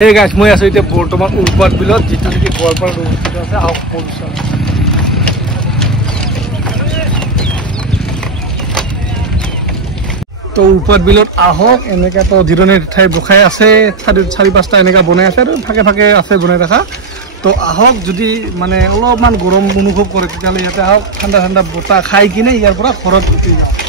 Hey guys, মই আছো এতিয়া বৰ্তমান উৰপাট বিলত যেটো কি গোৱালপাৰা অৱস্থিত আছে আহক পলুচন তো উৰপাট বিলত আহক এনেকা তো জিৰণিৰ ঠাই বখাই আছে চাৰি পাঁচটা এনেকা বনাই আছে আৰু ফাকে ফাকে আছে বনাই ৰাখা তো আহক যদি মানে অলপমান গৰম অনুভৱ কৰে তেতিয়ালে ইয়াতে আহক ঠাণ্ডা ঠাণ্ডা বতাহ খাই কিনে ইয়াৰ পৰা ঘৰত গুচি যাওক